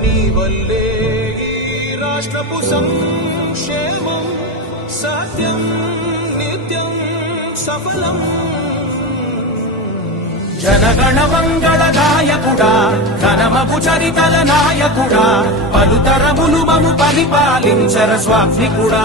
నీ వల్లే ఈ రాష్ట్రపు సంక్షేమం సత్యం నిత్యం సఫలం. జనగణ మంగళ గాయకుడా ఘనమపు చరితల నాయకుడా పలుతరములు మము పరిపాలించర స్వామికుడా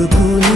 সব ভুলে